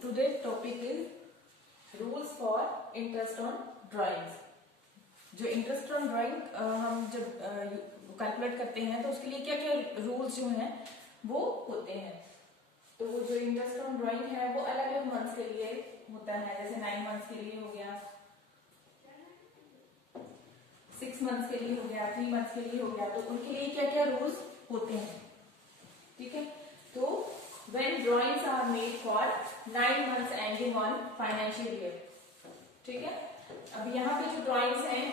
Today's topic is rules for interest on drawings. जो interest on drawing हम जब calculate करते हैं तो उसके लिए क्या क्या रूल्स जो हैं वो होते हैं। तो जो इंटरेस्ट ऑन ड्राइंग है वो अलग अलग मंथ्स के लिए होता है, जैसे 9 मंथ्स के लिए हो गया, 6 मंथ्स के लिए हो गया, 3 मंथ्स के लिए हो गया। तो उनके लिए क्या क्या रूल्स होते हैं, ठीक है। तो when drawings are made for 9 months ending on financial year, ठीक है। अब यहाँ पे जो ड्राइंग्स हैं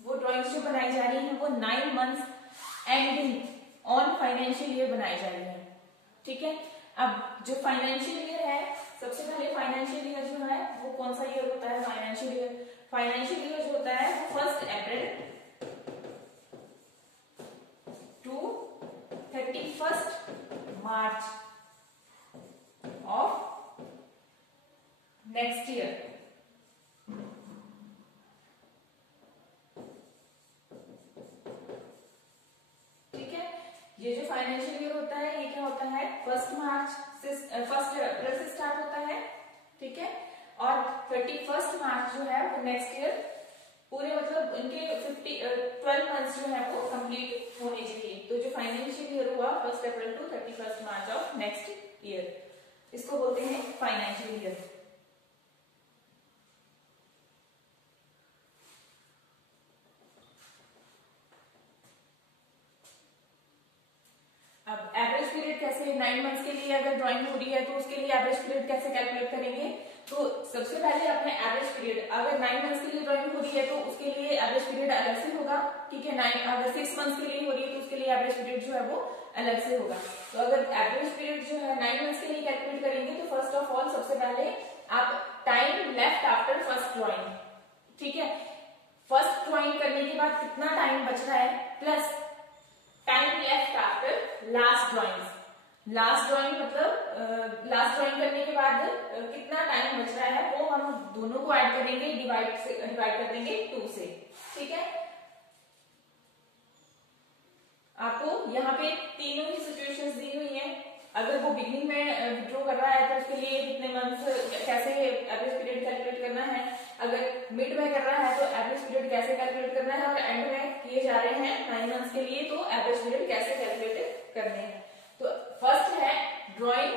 वो ड्राइंग्स जो बनाई जा रही हैं वो 9 months ending on financial year बनाई जा रही हैं, ठीक है। अब जो फाइनेंशियल ईयर है, सबसे पहले फाइनेंशियल ईयर जो है वो कौन सा ईयर होता है? फाइनेंशियल ईयर जो होता है वो 1 April to 31 March of next year, ये जो फाइनेंशियल ईयर होता है ये क्या होता है? 1 अप्रैल से स्टार्ट होता है, ठीक है। और 31 मार्च जो है वो नेक्स्ट ईयर पूरे मतलब इनके 12 मंथ्स जो है वो कंप्लीट होने चाहिए। तो जो फाइनेंशियल ईयर हुआ 1 April to 31 March of next year, इसको बोलते हैं फाइनेंशियल ईयर। अब एवरेज पीरियड कैसे, 9 मंथ्स के लिए अगर ड्राइंग हो रही है तो उसके लिए एवरेज पीरियड कैसे कैलकुलेट करेंगे? तो सबसे पहले अपने एवरेज पीरियड, अगर 9 मंथ्स के लिए ड्राइंग हो रही है तो उसके लिए एवरेज पीरियड अलग से होगा, ठीक है। अगर 6 मंथ्स के लिए हो रही है तो उसके लिए एवरेज पीरियड जो है वो अलग से होगा। तो अगर एवरेज पीरियड जो है 9 मंथ्स के लिए कैलकुलेट करेंगे तो फर्स्ट ऑफ ऑल सबसे पहले आप time left after first drawing, ठीक है, फर्स्ट ड्राइंग करने के बाद कितना टाइम बच रहा है plus time left after last drawing. Last drawing मतलब लास्ट ड्राइंग करने के बाद कितना टाइम बच रहा है वो हम दोनों को ऐड करेंगे, डिवाइड कर देंगे 2 से, ठीक है। आपको यहाँ पे तीनों ही सिचुएशंस दी हुई हैं। अगर वो बिगिनिंग में विड्रॉ कर रहा है तो उसके लिए कितने मंथ्स, कैसे एवरेज पीरियड कैलकुलेट करना है, अगर मिड में कर रहा है तो एवरेज पीरियड कैसे कैलकुलेट करना है, और एंड में किए जा रहे हैं 9 मंथ्स के लिए तो एवरेज पीरियड कैसे कैलकुलेट करने हैं। तो फर्स्ट है drawing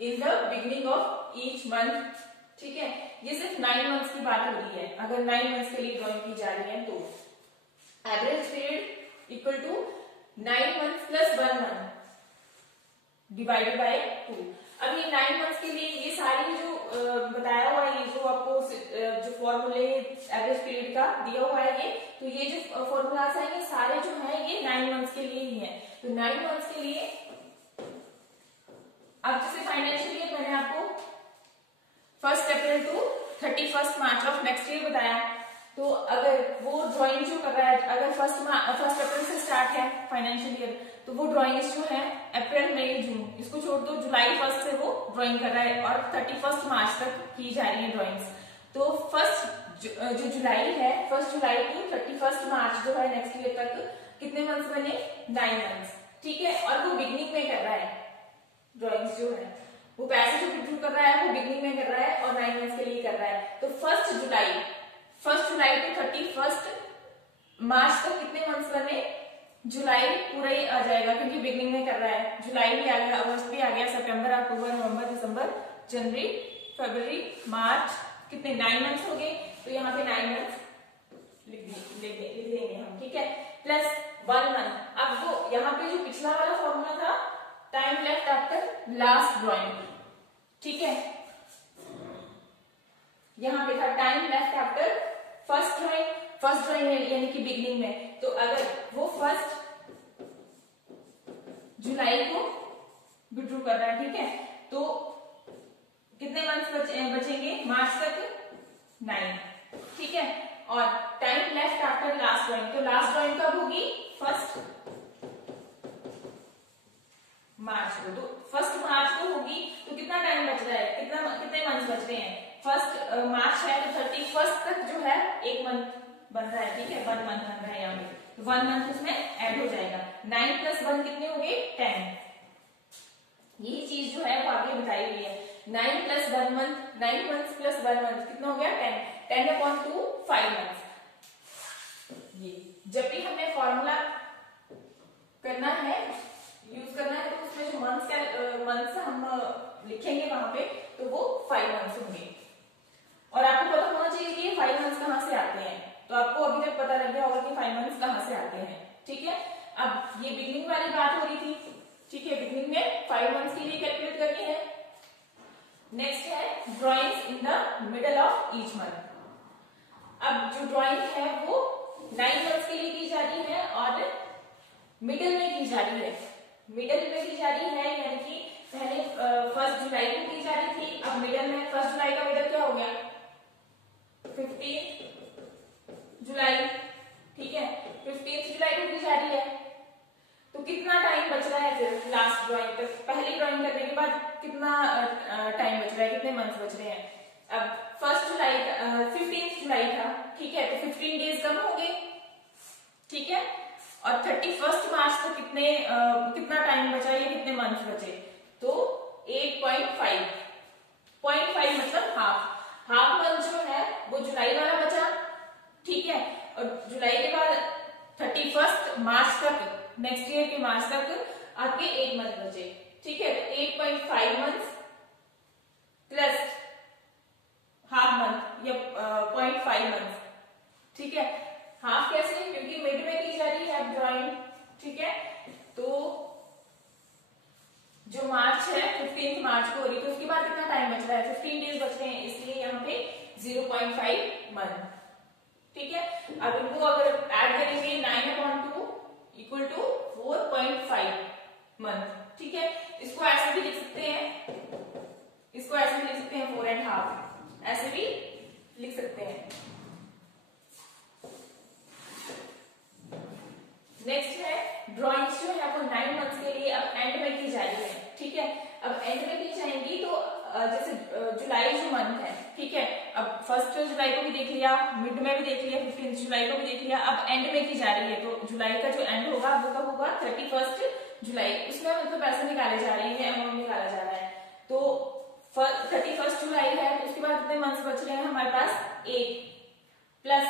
in the beginning of each month, ठीक है। ये सिर्फ 9 मंथ्स की बात हो रही है। अगर 9 मंथ्स के लिए ड्रॉइंग की जा रही है तो average period equal to 9 months plus 1 month divided by 2। अब ये 9 मंथ्स के लिए ये सारी जो बताया हुआ है, ये जो आपको जो फॉर्मूले एवरेज पीरियड का दिया हुआ है तो ये जो फॉर्मूलाज है ये सारे जो है ये 9 मंथ्स के लिए ही है। तो 9 मंथ्स के लिए अब जैसे फाइनेंशियल ईयर मैंने आपको 1 April to 31 March of next year बताया, तो अगर वो ड्राइंग जो कर रहा है अगर 1 अप्रैल से स्टार्ट है फाइनेंशियल ईयर तो वो ड्राइंग्स जो है अप्रैल मई जून, इसको छोड़ दो, जुलाई 1 से वो ड्राइंग कर रहा है और 31 मार्च तक की जा रही है ड्राइंग्स। तो जो जुलाई है 1 जुलाई टू 31 मार्च जो है नेक्स्ट ईयर तक कितने मंथ्स बने? 9 मंथ्स, ठीक है। और वो बिगनिंग में कर रहा है ड्राइंग्स जो है, वो पैसे जो विड्रॉ कर रहा है वो बिगनिंग में कर रहा है और 9 मंथ्स के लिए कर रहा है। तो 1 जुलाई टू 31 मार्च तक कितने मंथ्स बने? जुलाई पूरा ही आ जाएगा क्योंकि बिगनिंग में कर रहा है। जुलाई भी आ गया, अगस्त भी आ गया, सितंबर, अक्टूबर, नवंबर, दिसंबर, जनवरी, फरवरी, मार्च, कितने 9 मंथ्स हो गए। तो यहाँ पे 9 मंथ्स लिख देंगे हम, ठीक है, प्लस 1 मंथ। अब वो यहाँ पे जो पिछला वाला फॉर्मूला था time left after last drawing, ठीक है, यहाँ पे था time left after first drawing यानी कि बिगनिंग में। तो अगर वो 1 जुलाई को विड्रॉ कर रहा है, ठीक है, तो कितने मंथ्स बचेंगे? मार्च तक 9, ठीक है। और time left after last drawing, तो लास्ट ड्राइंग कब होगी? 1 मार्च को। तो 1 मार्च को होगी तो कितना टाइम बच रहा है, कितने मंथ्स बच रहे हैं? 1 मार्च है तो 31 तक जो है 1 मंथ बन रहा है, ठीक है, 1 मंथ बन रहा है यहाँ पे, तो 1 मंथ इसमें ऐड हो जाएगा। 9 + 1 कितने हो गए? 10। ये चीज जो है वो आगे बताई हुई है। 9 plus 1 month, 9 months plus 1 month कितना हो गया 10, 10/2 5 मंथ्स। ये जब भी हमने फॉर्मूला करना है, यूज करना है, तो उसमें जो मंथ्स हम लिखेंगे वहां पे, तो वो 5 मंथ्स होंगे। और आपको पता होना चाहिए कि ये 5 मंथ्स कहाँ से आते हैं, तो आपको अभी तक पता लग गया होगा कि 5 मंथ्स कहाँ से आते हैं। ठीक है, अब ये बिगनिंग वाली बात हो रही थी। ठीक है, बिगनिंग में 5 मंथ्स के लिए कैलकुलेट करनी है। नेक्स्ट है drawings in the middle of each month. अब जो ड्रॉइंग है वो 9 मंथ्स के लिए की जा रही है और मिडिल में की जा रही है। मिडिल में की जा रही है यानी कि पहले 1 जुलाई को की जा रही थी, अब मिडिल में 1 जुलाई का मिडिल क्या हो गया 15 जुलाई। ठीक है, 15 जुलाई को की जा रही है, तो कितना टाइम बच रहा है फिर लास्ट ड्राइंग तक, पहली ड्राइंग करने के बाद कितना टाइम बच रहा है, कितने मंथ्स बच रहे हैं। अब 1 जुलाई 15 जुलाई था, ठीक है, तो 15 डेज कम हो गए। ठीक है, और 31 मार्च तक कितना टाइम बचा, ये कितने मंथ्स बचे, तो 8.5 मतलब हाफ मंथ जो है वो जुलाई वाला बचा। ठीक है, और जुलाई के बाद 31 मार्च तक, नेक्स्ट ईयर के मार्च तक आपके 8 मंथ बचे। ठीक है, तो 8.5 मंथ प्लस हाफ मंथ या 0.5 मंथ। ठीक है, हाफ कैसे, क्योंकि मिड में की जा रही है ड्राइंग। ठीक है, तो जो मार्च है 15 मार्च को हो रही, तो उसके बाद कितना टाइम बच रहा है, 15 डेज बच रहे हैं, इसलिए यहाँ पे 0.5 मंथ। ठीक है, अब इनको अगर ऐड करेंगे 9/2 इक्वल टू 4.5 मंथ। ठीक है, इसको ऐसे भी लिख सकते हैं, इसको ऐसे भी लिख सकते हैं 4.5, ऐसे भी लिख सकते हैं। नेक्स्ट है ड्राइंग्स जो है वो 9 मंथ्स के लिए अब एंड में की जा रही है। ठीक है, अब एंड में की जाएंगी, तो जैसे जुलाई जो मंथ है, ठीक है, अब 1 जुलाई को भी देख लिया, मिड में भी देख लिया, 15 जुलाई को भी देख लिया, अब एंड में की जा रही है, तो जुलाई का जो एंड होगा वो कब होगा 31 जुलाई। उसमें मतलब पैसे निकाले जा रहे हैं, अमाउंट निकाला जा रहा है, तो 31 जुलाई है, तो उसके बाद कितने मंथ्स बच रहे हैं हमारे पास 1 plus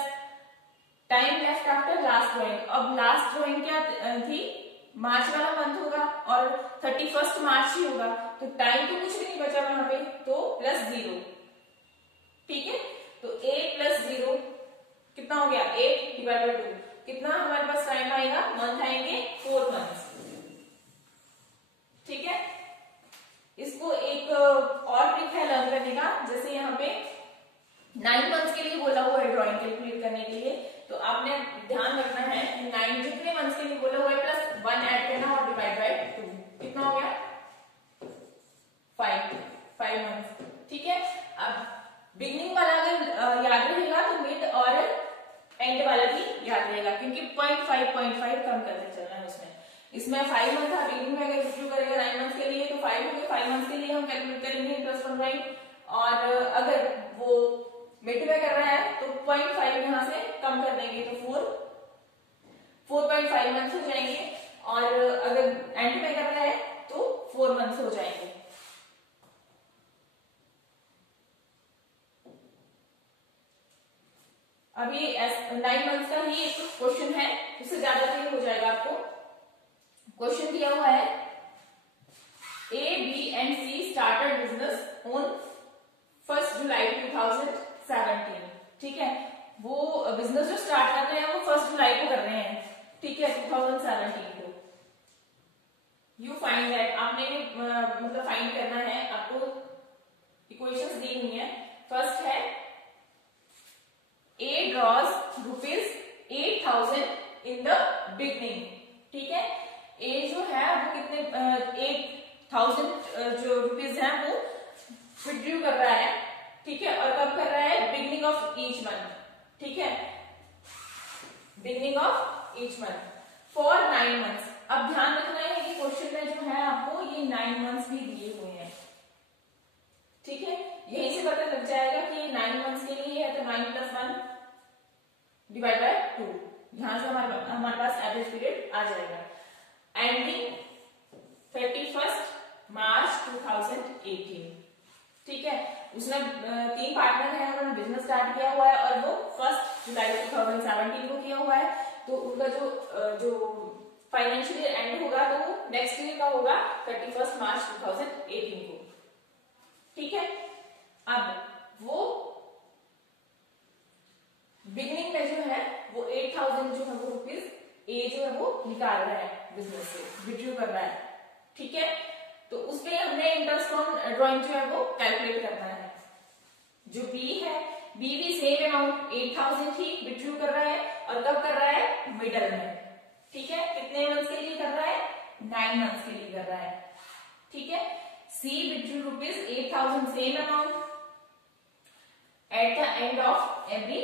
time left after last drawing. अब लास्ट ड्राइंग क्या थी, मार्च वाला मंथ होगा और 31 मार्च ही होगा, तो टाइम तो कुछ भी नहीं बचा वहां पे, तो +0। ठीक है, तो 8 + 0 कितना हो गया 8/2, कितना हमारे पास टाइम आएगा, मंथ आएंगे 4 मंथ्स। ठीक है, इसको एक और ट्रिक है लर्न करने का, जैसे यहाँ पे 9 मंथ्स के लिए बोला हुआ है ड्राइंग कैलकुलेट करने के लिए, तो आपने ध्यान रखना है 9 जितने मंथ्स के लिए बोला हुआ है प्लस 1 ऐड करना और डिवाइड बाय 2, कितना हो गया 5 मंथ्स। ठीक है, अब बिगनिंग वाला अगर याद रहेगा तो मिड और एंड वाला भी याद रहेगा, क्योंकि 0.5 कम करते चलना है इसमें 5 मंथ था, बिगनिंग में अगर शुरू करेगा 9 मंथ के लिए तो 5 होंगे, 5 मंथ के लिए हम कैलकुलेट करेंगे इंटरेस्ट ऑन ड्राइंग, और अगर वो मिड में कर रहा है तो 0.5 यहां से कम कर देंगे, तो 4.5 मंथ हो जाएंगे, और अगर एंड में कर रहा है तो 4 मंथ हो जाएंगे। अभी 9 मंथ का ही एक क्वेश्चन है, उससे ज्यादा क्लियर हो जाएगा आपको। क्वेश्चन दिया हुआ है A, B and C started business on 1 जुलाई 2017। ठीक है, वो बिजनेस जो स्टार्ट कर रहे हैं वो 1 जुलाई को कर रहे हैं। ठीक है, 2017 को। यू फाइंड दैट, आपने मतलब फाइंड करना है, आपको इक्वेशंस दी हुई है। फर्स्ट है A draws ₹8,000 in the beginning। ठीक है, A जो है वो कितने 8,000 जो रुपीज है वो विड्रू कर रहा है। ठीक है, और कब कर रहा है, बिगिनिंग ऑफ ईच मंथ। ठीक है, beginning of each month for 9 months. अब ध्यान रखना है कि क्वेश्चन में जो है आपको ये 9 मंथ्स भी दिए हुए हैं। ठीक है, यहीं से पता लग जाएगा कि 9 मंथ्स के लिए है, तो 9 + 1 डिवाइड बाय 2, यहां से हमारे पास एवरेज पीरियड आ जाएगा। एंडिंग 31 मार्च 2018। उसने 3 पार्टनर है, उन्होंने बिजनेस स्टार्ट किया हुआ है और वो 1 जुलाई 2017 को किया हुआ है। तो उनका जो फाइनेंशियल ईयर एंड होगा तो वो नेक्स्ट ईयर का होगा 31 मार्च 2018 को। ठीक है, अब वो बिगनिंग में जो है वो 8000 जो है वो रुपीज ए जो है वो निकाल रहा है बिजनेस से, विड्रू कर रहा है। ठीक है, तो उसमें हमने इंटरेस्ट ऑन ड्रॉइंग जो है वो कैलकुलेट करना है। जो बी है, बी भी सेम अमाउंट 8000 ही विड्रू कर रहा है और कब कर रहा है, मिडल में। ठीक है, कितने मंथ्स के लिए कर रहा है, 9 मंथ्स के लिए कर रहा है। ठीक है, C withdrew rupees 8000 same amount at the end of every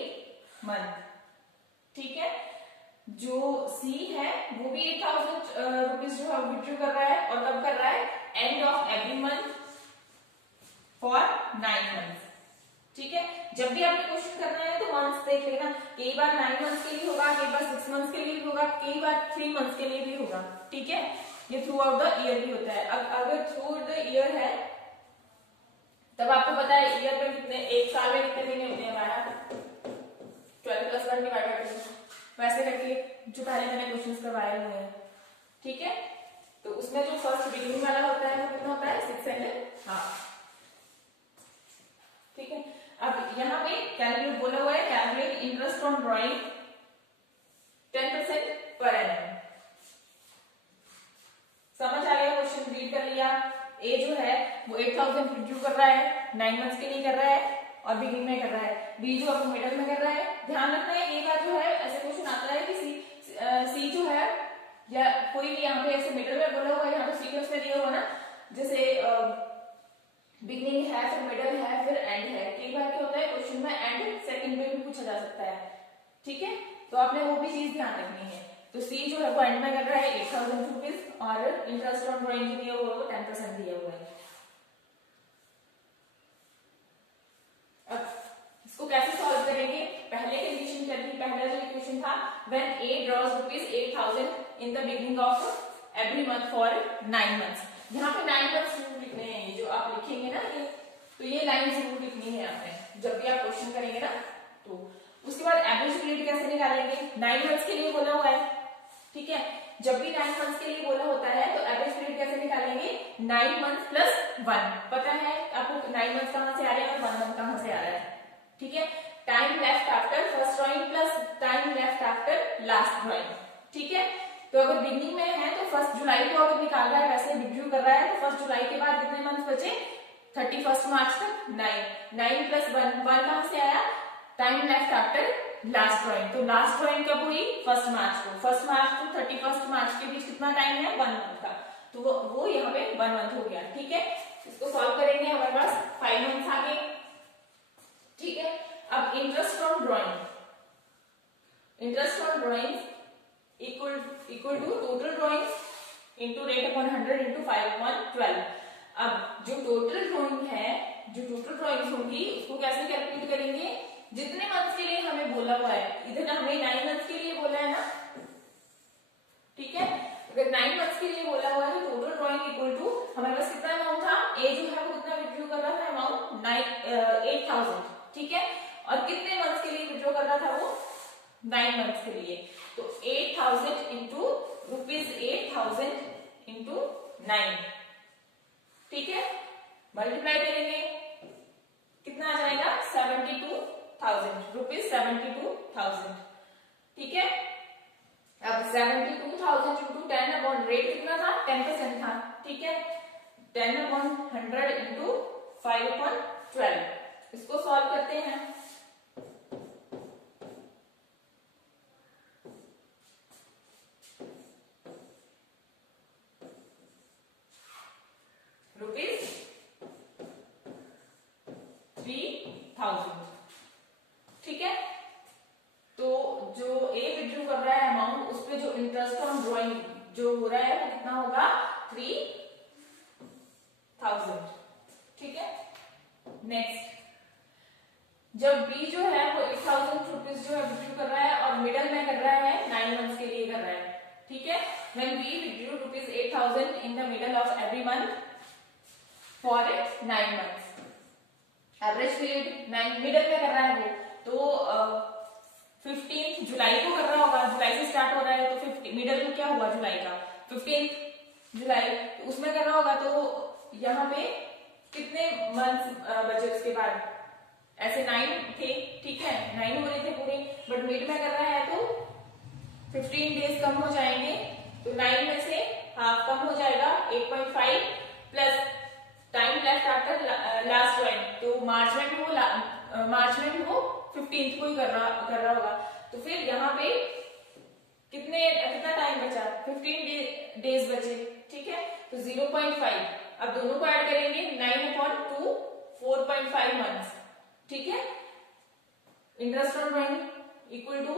month. ठीक है, जो सी है वो भी 8000 रुपीज जो है विड्रू कर रहा है और कब कर रहा है, and of every month for 9 months. ठीक है, जब भी आपको क्वेश्चन करना है तो मंथ्स देख लेना, कई बार 9 मंथ्स के लिए होगा, कई बार 6 मंथ्स के लिए भी होगा, कई बार 3 मंथ्स के लिए भी होगा। ठीक है, ये थ्रू आउट द ईयर भी होता है। अब अगर थ्रू द ईयर है तब आपको पता है ईयर में कितने, एक साल में कितने महीने होते हैं हमारा, 12+1 डिवाइडेड बाय 2, वैसे करके जो पहले मैंने क्वेश्चंस करवाए हुए हैं। ठीक है, तो उसमें जो फर्स्ट बिगिनिंग वाला होता है वो कितना होता है, 6.5। ठीक है, अब यहाँ पे कैलकुलेट बोला हुआ है, calculate interest on drawing 10% per annum. समझ आ गया, क्वेश्चन रीड कर लिया। ए जो है वो 8000 विड्रू कर रहा है, 9 मंथ्स के लिए कर रहा है और बिगिनिंग में कर रहा है। बी जो आपको मिडल में कर रहा है। ध्यान रखना है, एक बार जो है ऐसे क्वेश्चन आता है कि सी जो है या कोई भी यहाँ पे ऐसे मिडल में बोला हुआ है, यहाँ तो सीक्वेंस में दिया हुआ ना, जैसे बिगिनिंग है, फिर मिडल है, फिर एंड है। कई बार क्या होता है क्वेश्चन में एंड सेकंड में भी पूछा जा सकता है। ठीक है, तो आपने वो भी चीज ध्यान रखनी है। तो सी जो है वो एंड में कर रहा है 8000 रुपीज और इंटरेस्ट ऑन ड्रॉइंग दिया हुआ है वो 10% दिया हुआ है। अब इसको कैसे सॉल्व करेंगे, पहले कंडीशन करके, पहला जो इक्वेशन था, when A draws rupees 8000 in the beginning of every month for 9 months. यहाँ पे 9 मंथ्स जरूर लिखने हैं, जो आप लिखेंगे ना ये, तो ये लाइन जरूर लिखनी है आपने जब भी आप क्वेश्चन करेंगे ना। तो उसके बाद एवरेज पीरियड कैसे निकालेंगे, 9 मंथ्स के लिए बोला हुआ है। ठीक है, जब भी 9 मंथ्स के लिए बोला होता है तो एवरेज पीरियड कैसे निकालेंगे, 9 मंथ प्लस 1। पता है आपको 9 मंथ कहां से आ रहे हैं और 1 मंथ कहां से आ रहा है। ठीक है, time left after first drawing plus time left after last drawing. ठीक है, तो अगर बिगिनिंग में है तो 1 जुलाई को अगर निकाल रहा है, वैसे विड्रू कर रहा है, तो 1 जुलाई के बाद कितने मंथ बचे, 31 मार्च तक 9 प्लस 1 कहां से आया, time left after last drawing. तो लास्ट ड्रॉइंग कब हुई, 1 मार्च को। 1 मार्च टू 31 मार्च के बीच कितना टाइम है, 1 मंथ का, तो वो यहाँ पे 1 मंथ हो गया। ठीक है, इसको सॉल्व करेंगे, हमारे पास 5 मंथ्स आ गए। ठीक है, अब interest on drawing, interest on drawing equal to total drawing into rate upon 100 into 5/12। अब जो टोटल ड्रॉइंग है, जो टोटल ड्रॉइंग होगी उसको कैसे कैलकुलेट करेंगे, जितने मंथ्स के लिए हमें बोला हुआ है, इधर हमें 9 मंथ्स के लिए बोला है ना। ठीक है, अगर 9 मंथ्स के लिए बोला हुआ है तो टोटल ड्रॉइंग इक्वल टू, हमारे पास कितना अमाउंट था, ए जो है वो कितना विड्रू कर रहा था, अमाउंट 8000। ठीक है, और कितने मंथ्स के लिए विड्रू कर रहा था वो, 9 मंथ्स के लिए। तो 8000 इंटू रुपीज 8000 इंटू 9। ठीक है, मल्टीप्लाई करेंगे, कितना आ जाएगा, 72,000 रुपीज, 72,000। ठीक है, अब 72,000 इंटू 10 अपॉन रेट कितना था, 10% था। ठीक है, 10/100 इंटू 5/12। इसको सॉल्व करते हैं। रुपीज 3000। ठीक है, तो जो ए विड्रू कर रहा है अमाउंट, उस पे जो इंटरेस्ट ऑन ड्रॉइंग जो हो रहा है वो कितना होगा, 3000। ठीक है, नेक्स्ट, जब बी जो है वो 8000 रुपीज जो है विड्रू कर रहा है और मिडल में कर रहा है, 9 मंथ्स के लिए कर रहा है। ठीक है, when B withdrew rupees 8000 in the middle of every month for 9 months. Middle में कर रहा है वो, तो 15 जुलाई को कर रहा होगा, जुलाई से स्टार्ट हो रहा है तो 50 मिडल में क्या हुआ जुलाई का 15 जुलाई, तो उसमें कर रहा होगा। तो यहाँ पे कितने मंथ्स बचे उसके बाद, ऐसे 9 थे, ठीक है 9 हो रहे थे पूरे, बट मिड में कर रहा है तो 15 डेज कम हो जाएंगे, तो 9 में से हाफ कम हो जाएगा 8.5 plus time left after last join, तो मार्च में भी वो 15th को ही कर रहा होगा। तो फिर यहाँ पे कितना टाइम बचा, 15 डेज बचे, ठीक है, तो 0.5, अब दोनों को ऐड करेंगे 9/2 4.5 मंथ्स, ठीक है। Interest on drawing equal to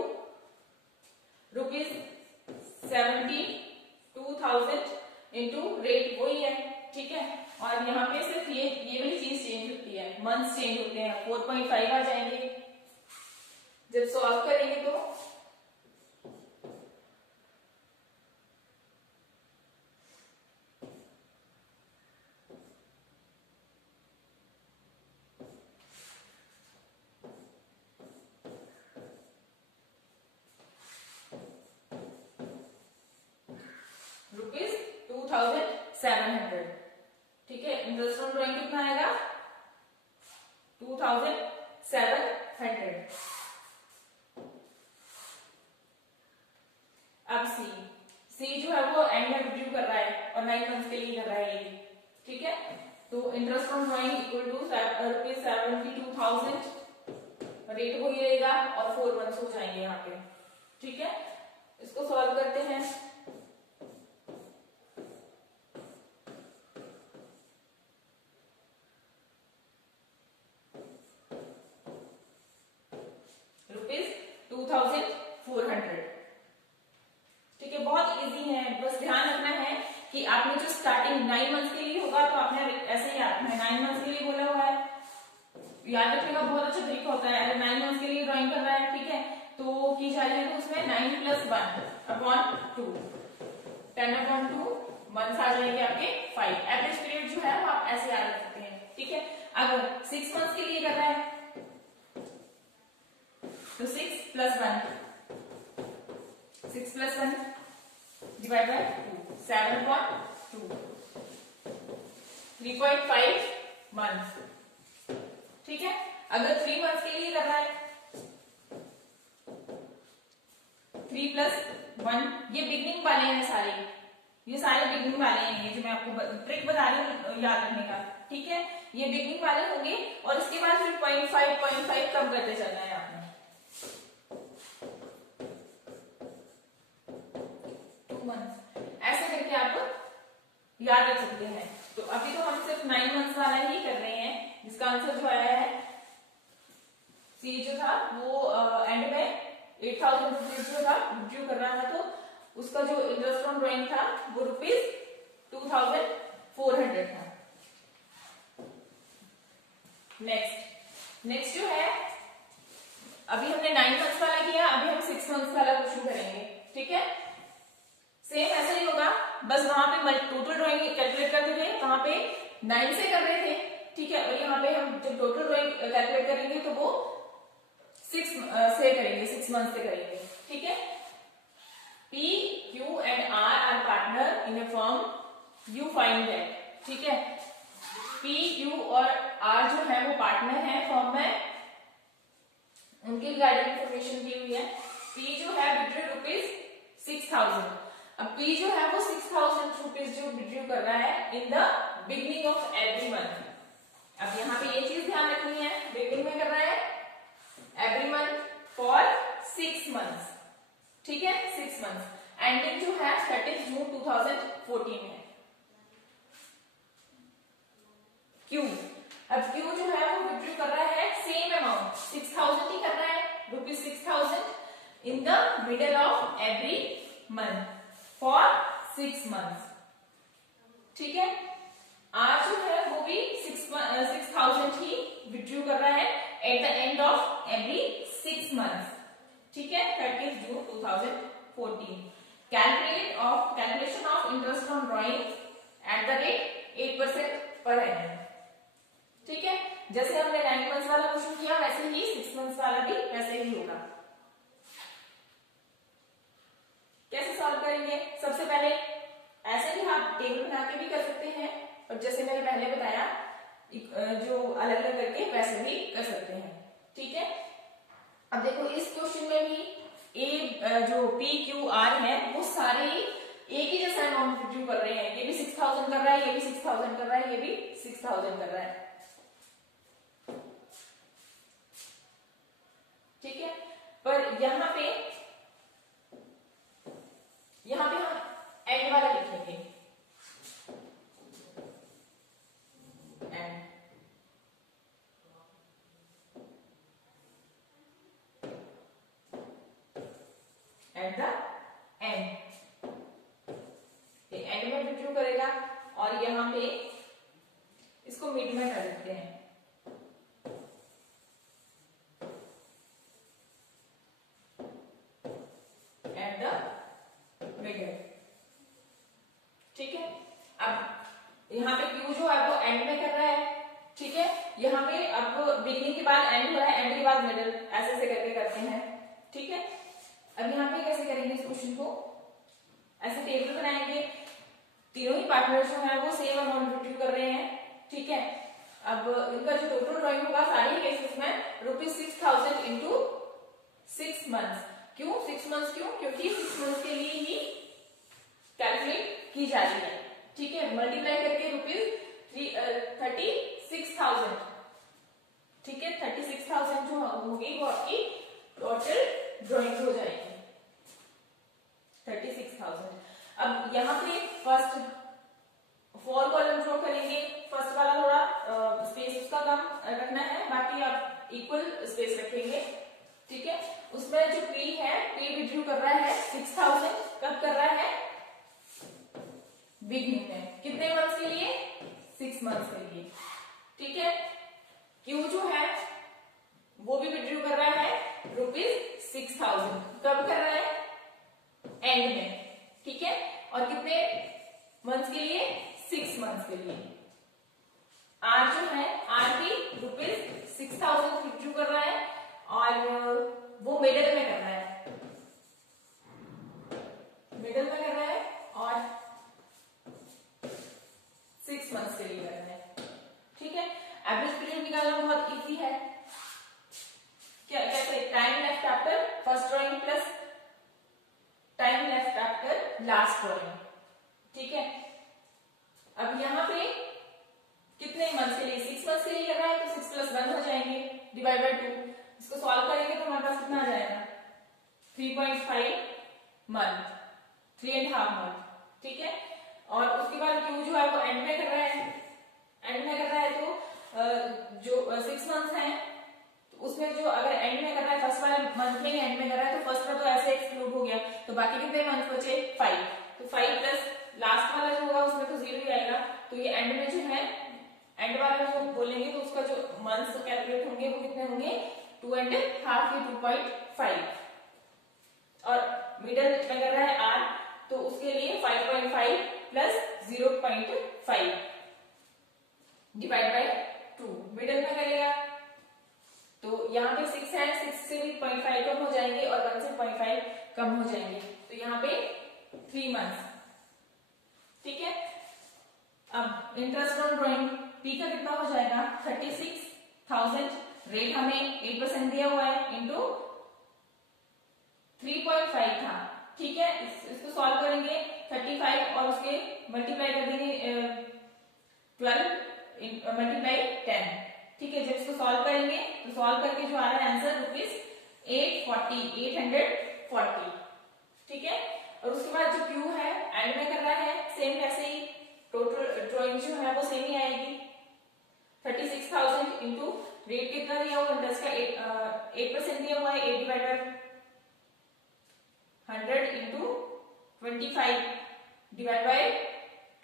₹72,000 into rate वही है, ठीक है। और यहाँ पे सिर्फ ये वाली चीज चेंज होती है, मंथ्स चेंज होते हैं, 4.5 आ जाएंगे जब सॉल्व करेंगे तो। ₹2,700, ठीक है। इंटरेस्ट ऑन ड्राइंग कितना आएगा 2,700। अब सी जो है वो एंड में रिव्यू कर रहा है और 9 मंथ्स के लिए कर रहा है ये, ठीक है। तो interest on drawing equal to ₹72,000, rate वही रहेगा और 4 मंथ्स हो जाएंगे यहाँ पे, ठीक है। इसको सॉल्व करते हैं। ₹2,400, ठीक है, बहुत इजी है। बस ध्यान रखना है कि आपने जो स्टार्टिंग 9 मंथ्स के लिए होगा तो आपने ऐसे ही याद रखना है, 9 मंथ्स के लिए बोला हुआ है, याद रखने का बहुत अच्छा तरीका होता है। अगर 9 मंथ्स के लिए ड्राइंग कर रहा है, ठीक है, तो की जा रही है तो उसमें 9 + 1/2 10/2 मंथ्स आ जाएंगे आपके 5। एवरेज पीरियड जो है वो आप ऐसे याद रख सकते हैं, ठीक है। अगर 6 मंथ्स के लिए कर रहा है तो 6 + 1 डिवाइड बाय 2 7.2 3.5 मंथ्स, ठीक है। अगर 3 मंथ्स के लिए कर रहा है 3 + 1, ये बिगनिंग वाले हैं सारे, ये सारे बिगनिंग वाले हैं, ये जो मैं आपको ट्रिक बता रही हूँ याद रखने का, ठीक है। ये बिगनिंग वाले होंगे और इसके बाद फिर 0.5 कम करते चलना है आपने। 2 मंथ्स ऐसे करके आप याद रख सकते हैं। तो अभी तो हम सिर्फ 9 मंथ्स वाला ही कर रहे हैं, जिसका आंसर जो आया है सी जो था वो एंड में 8,000 रुपीज जो था ड्यू कर रहा था, तो उसका जो इंटरेस्ट ऑन ड्राइंग था वो ₹2,400 था। नेक्स्ट जो है, अभी हमने 9 मंथ्स वाला किया, अभी हम 6 मंथ्स वाला क्वेश्चन करेंगे, ठीक है। सेम ऐसा ही होगा, बस वहां पे टोटल ड्राइंग कैलकुलेट करते थे, वहां पे 9 से कर रहे थे, ठीक है, और यहाँ पे हम जब टोटल ड्राइंग कैलकुलेट करेंगे तो वो 6 से करेंगे, 6 मंथ से करेंगे, ठीक है। P, Q and R are partner in a firm, you find that, ठीक है। P, Q और R जो है वो पार्टनर है फर्म में, उनकी रिगार्डिंग इंफॉर्मेशन दी हुई है। P जो है विड्रॉ ₹6,000, अब P जो है वो 6,000 रुपीज जो विड्रॉ कर रहा है in the beginning of every month. अब यहाँ पे ये चीज ध्यान रखनी है, बिगनिंग में कर रहा है एवरी मंथ फॉर 6 मंथ्स, ठीक है, 6 मंथ्स। एंडिंग जो है 30 जून 2014 है। क्यू, अब क्यू जो है वो विड्रॉ कर रहा है सेम अमाउंट 6,000 ही कर रहा है, ₹6,000 इन the middle of every month for 6 months, ठीक है। आर जो है वो भी 6,000 ही विड्रॉ कर रहा है eight the end of every 6 months, ठीक है, 30 जून 2014। Calculation of interest on drawing eight the rate 8% per annum, ठीक है। जैसे हमने 9 मंथ्स वाला क्वेश्चन किया वैसे ही 6 मंथ्स वाला भी वैसे ही होगा। कैसे सॉल्व करेंगे? सबसे पहले ऐसे भी आप टेबल बना के भी कर सकते हैं, और जैसे मैंने पहले बताया जो अलग अलग करके वैसे भी कर सकते हैं। ठीक है, अब देखो इस क्वेश्चन में भी जो पी क्यू आर है वो सारे ही एक ही जैसा अमाउंट रिड्यू कर रहे हैं। ये भी 6000 कर रहा है, ये भी 6000 कर रहा है, ये भी 6000 कर रहा है। ठीक है, पर यहाँ पे हम एंड वाला लिखेंगे, and eight the and, and में रिड्यू करेगा, और यहाँ पे इसको मिड में कर देते हैं। Eight the middle. ठीक है, अब यहाँ पे क्यू जो है वो एंड में कर रहा है। ठीक है, यहाँ पे अब बिगिनिंग के बाद एंड हो रहा है, एंड के बाद मिडल, ऐसे से करके करते हैं। ठीक है, अब यहाँ पे कैसे करेंगे इस क्वेश्चन को? ऐसे टेबल बनाएंगे, तीनों ही पार्टनर जो है वो सेम अमाउंट रिड्यू कर रहे हैं। ठीक है, अब इनका जो टोटल ड्रॉइंग होगा सारे केसेस में ₹6000 इंटू 6 मंथ्स। क्यों 6 मंथ्स? क्योंकि 6 मंथ्स के लिए ही कैलकुलेट की जा रही है। ठीक है, मल्टीप्लाई करके ₹36,000। ठीक है, 36,000 जो होगी वो आपकी टोटल ड्रॉइंग हो जाएगी 36,000। अब यहाँ पे फर्स्ट 4 कॉलम ड्रॉ करेंगे। फर्स्ट वाला थोड़ा स्पेस उसका कम रखना है, बाकी आप इक्वल स्पेस रखेंगे। ठीक है, उसमें जो पी है, पी विड्रू कर रहा है 6000। कब कर रहा है? बिगिनिंग में। कितने मंथ्स के लिए? 6 मंथ्स के लिए। ठीक है, क्यू जो है वो भी विड्रू कर रहा है ₹6000। कब कर रहा है? एंड में। ठीक है, और कितने मंथ्स के लिए? 6 मंथ्स के लिए। आर जो है, आर भी ₹6000 विड्रू कर रहा है, और वो मिडल में कर रहा है, मिडल में कर रहा है, और 6 मंथ्स के लिए कर रहा है। ठीक है, एवरेज पीरियड निकालना बहुत इजी है। क्या कैसे? Time left after first drawing plus time left after last drawing. ठीक है, अब यहाँ पे कितने मंथ्स के लिए? 6 मंथ्स के लिए कर रहा है, तो 6 + 1 हो जाएंगे, डिवाइड बाय 2। इसको सॉल्व करेंगे तो हमारे पास कितना आ जाएगा? 3.5 मंथ, 3.5 मंथ। ठीक है, और उसके बाद क्यू जो है वो एंड में कर रहा है, एंड में कर रहा है, तो जो 6 मंथ्स हैं तो उसमें जो अगर एंड में कर रहा है, फर्स्ट वाले मंथ में ही एंड में कर रहा है, तो फर्स्ट में तो ऐसे एक्सक्लूड हो गया, तो बाकी कितने मंथ बचे? 5। तो 5 प्लस लास्ट वाला जो होगा उसमें तो 0 ही आएगा, तो ये एंड में जो है, एंड वाला जो बोलेंगे तो उसका जो मंथ्स कैलकुलेट होंगे वो कितने होंगे? 2.5 या 2.5। और मिडल में कर रहा है आर, तो उसके लिए 5.5 प्लस 0.5 डिवाइड बाय 2, मिडल में करेगा, तो यहाँ पे 6 है, 6 से भी 0.5 कम हो जाएंगे, और 1 से 0.5 कम हो जाएंगे, तो यहाँ पे 3 मंथ्स। ठीक है, अब इंटरेस्ट ऑन ड्रॉइंग पी का कितना हो जाएगा? 36,000। रेट हमें 8% दिया हुआ है, इंटू 3.5 था। ठीक है, इसको सॉल्व करेंगे, 35 और उसके मल्टीप्लाई कर देंगे 12 मल्टीप्लाई 10। ठीक है, जब इसको सॉल्व करेंगे तो सॉल्व करके जो आ रहा है आंसर ₹840। ठीक है, और उसके बाद जो क्यू है एंड में कर रहा है, सेम वैसे ही टोटल ड्रॉइंग जो है वो सेम ही आएगी। 36,000 इंटू रेट कितना दिया हुआ? इंटरेस्ट का 8% दिया हुआ है, 8 divide by 100 into 25 divide by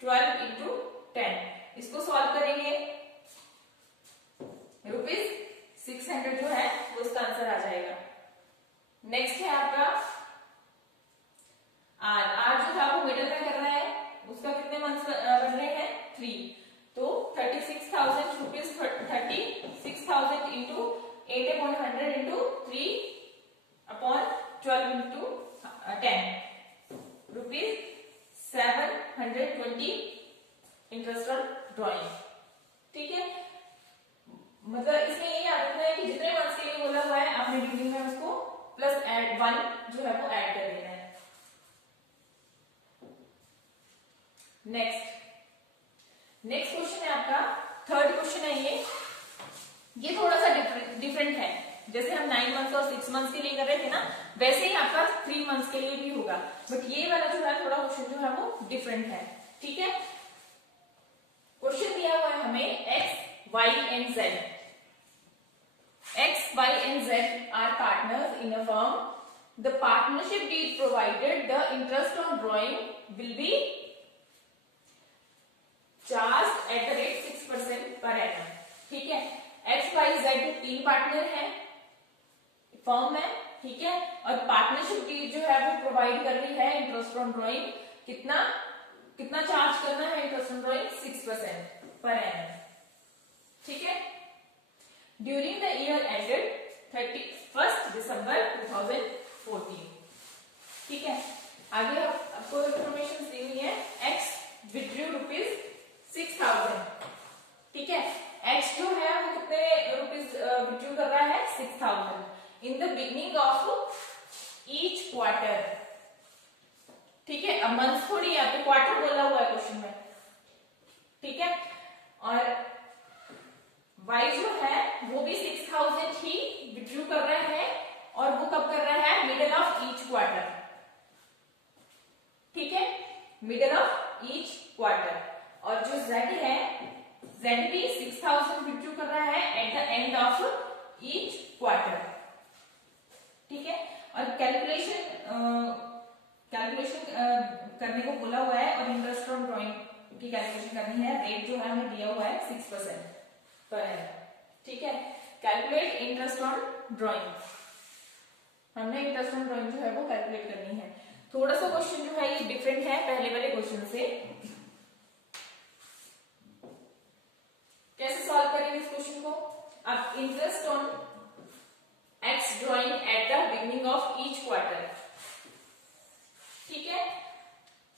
12 into 10। इसको सॉल्व करेंगे, ₹600 जो है वो उसका आंसर आ जाएगा। नेक्स्ट है आपका आर। आर जो था वो मिडल में कर रहा है, उसका कितने मंथ्स बन रहे हैं? 3। तो 36,000 ₹36 6000 into 8/100 into 3/12 into 10 rupees 720 interest on drawing. ठीक है, मतलब इसमें ये याद रखना है कि जितने मंथ्स के लिए बोला हुआ है आपने बिगिनिंग में उसको प्लस एड 1 जो है वो ऐड कर देना है। नेक्स्ट क्वेश्चन है आपका, थर्ड क्वेश्चन है ये थोड़ा सा डिफरेंट है। जैसे हम 9 मंथ्स और 6 मंथ्स के लिए कर रहे थे ना, वैसे ही आपका 3 मंथ्स के लिए भी होगा, बट ये वाला जो है थोड़ा क्वेश्चन जो है वो डिफरेंट है। ठीक है, क्वेश्चन दिया हुआ है हमें x, y and z। X, Y and Z are partners in a firm. The partnership deed provided the interest on drawing will be charged at the rate 6% per annum. ठीक है, X, Y, Z 3 partner हैं firm में। ठीक है, और partnership deed जो है वो प्रोवाइड कर रही है इंटरेस्ट ऑन ड्रॉइंग। कितना चार्ज करना है interest on drawing? 6% per annum. ठीक है, ड्यूरिंग द ईयर एंडेड 31 दिसंबर 2014। ठीक है, आगे आपको इंफॉर्मेशन दी हुई है। X withdrew rupees 6000। ठीक है, एक्स जो है वो कितने रुपीज विड्रू कर रहा है? 6000 इन the beginning of each quarter. ठीक है, अब मंथ थोड़ी है, तो क्वार्टर बोला हुआ है क्वेश्चन में। ठीक है, और y जो है वो भी 6000 ही विड्रू कर रहा है, और वो कब कर रहा है? Middle of each quarter. ठीक है, मिडल ऑफ ईच क्वार्टर। और जो z है, z भी 6000 विड्रू कर रहा है eight the end of each quarter. ठीक है, और कैलकुलेशन करने को बोला हुआ है, और इंटरेस्ट ऑन ड्रॉइंग की कैलकुलेशन करनी है। रेट जो है हमें दिया हुआ है 6% पर एनम। ठीक है, कैलकुलेट इंटरेस्ट ऑन ड्रॉइंग। हमने इंटरेस्ट ऑन ड्रॉइंग जो है वो कैलकुलेट करनी है। थोड़ा सा क्वेश्चन जो है ये डिफरेंट है पहले वाले क्वेश्चन से। कैसे सॉल्व करेंगे इस क्वेश्चन को? अब interest on x drawing eight the beginning of each quarter. ठीक है,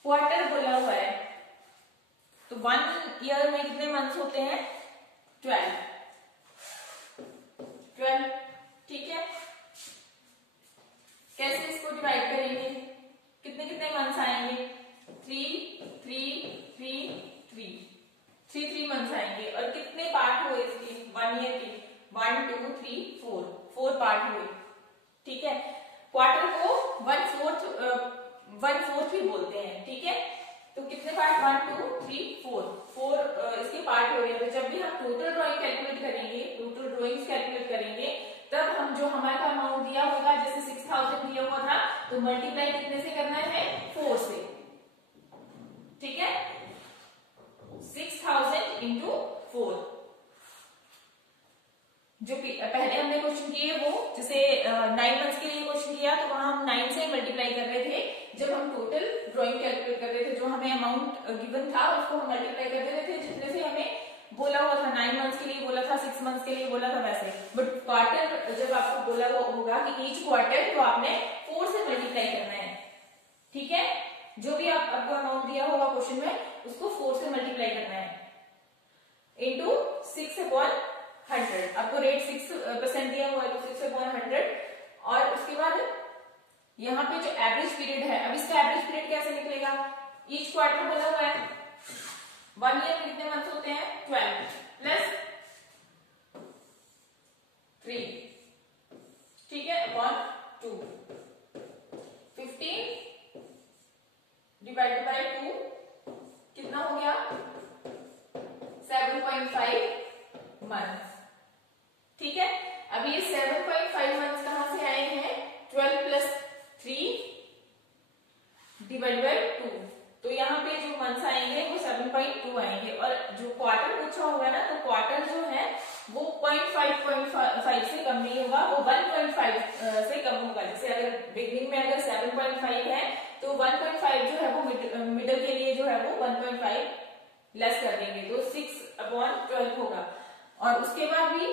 क्वार्टर बोला हुआ है, तो 1 ईयर में कितने मंथ्स होते हैं? 12। ठीक है, कैसे इसको डिवाइड करेंगे? कितने कितने मंथ्स आएंगे? 3 मंथ्स आएंगे। और कितने पार्ट हुए इसकी 1 ईयर की? 1 2 3 4 पार्ट हुए। ठीक है, क्वार्टर को 1/4 भी बोलते हैं। ठीक है, तो कितने पार्ट? 1 2 3 4 इसके पार्ट हो गए। तो जब भी हम टोटल ड्राइंग कैलकुलेट करेंगे, टोटल ड्राइंग्स कैलकुलेट करेंगे, तब हम जो हमारा अमाउंट दिया होगा, जैसे 6000 दिया हुआ था, तो मल्टीप्लाई कितने से करना है? 4 से। ठीक है, 6000 इंटू 4। जो पहले हमने क्वेश्चन किए वो जैसे 9 मंथ्स के लिए क्वेश्चन किया, तो वहां हम 9 से मल्टीप्लाई कर रहे थे। जब हम टोटल ड्राइंग कैलकुलेट कर रहे थे, जो हमें अमाउंट गिवन था उसको हम मल्टीप्लाई कर रहे थे जितने से हमें बोला हुआ था। 9 मंथ्स के लिए बोला था, 6 मंथ्स के लिए बोला था वैसे। बट क्वार्टर जब आपको बोला होगा कि ईच क्वार्टर, तो आपने 4 से मल्टीप्लाई करना है। ठीक है, जो भी आपको अमाउंट दिया होगा क्वेश्चन में, उसको 4 से मल्टीप्लाई करना है इंटू 6/100। आपको रेट 6% दिया हुआ है, तो 6/100। और उसके बाद यहाँ पे जो एवरेज पीरियड है, अब इसका एवरेज पीरियड कैसे निकलेगा? ईच क्वार्टर बोला हुआ है, 1 ईयर में कितने मंथ्स होते हैं? 12 प्लस 3। ठीक है, 1 2 15 डिवाइडेड बाय 2 कितना हो गया? 7.5 मंथ। ठीक है, अब ये 7.5 मंथ्स कहां से आए हैं? 12 प्लस 3 डिवाइड बाय 2। तो यहाँ पे जो मंथ्स आएंगे वो 7.2 आएंगे। और जो क्वार्टर पूछा होगा ना, तो क्वार्टर जो है वो 0.5 से कम नहीं होगा, वो 1.5 से कम होगा। जैसे अगर बिगनिंग में अगर 7.5 है, तो 1.5 जो है वो मिडल के लिए जो है वो 1.5 लेस कर देंगे, तो 6/12 होगा। और उसके बाद भी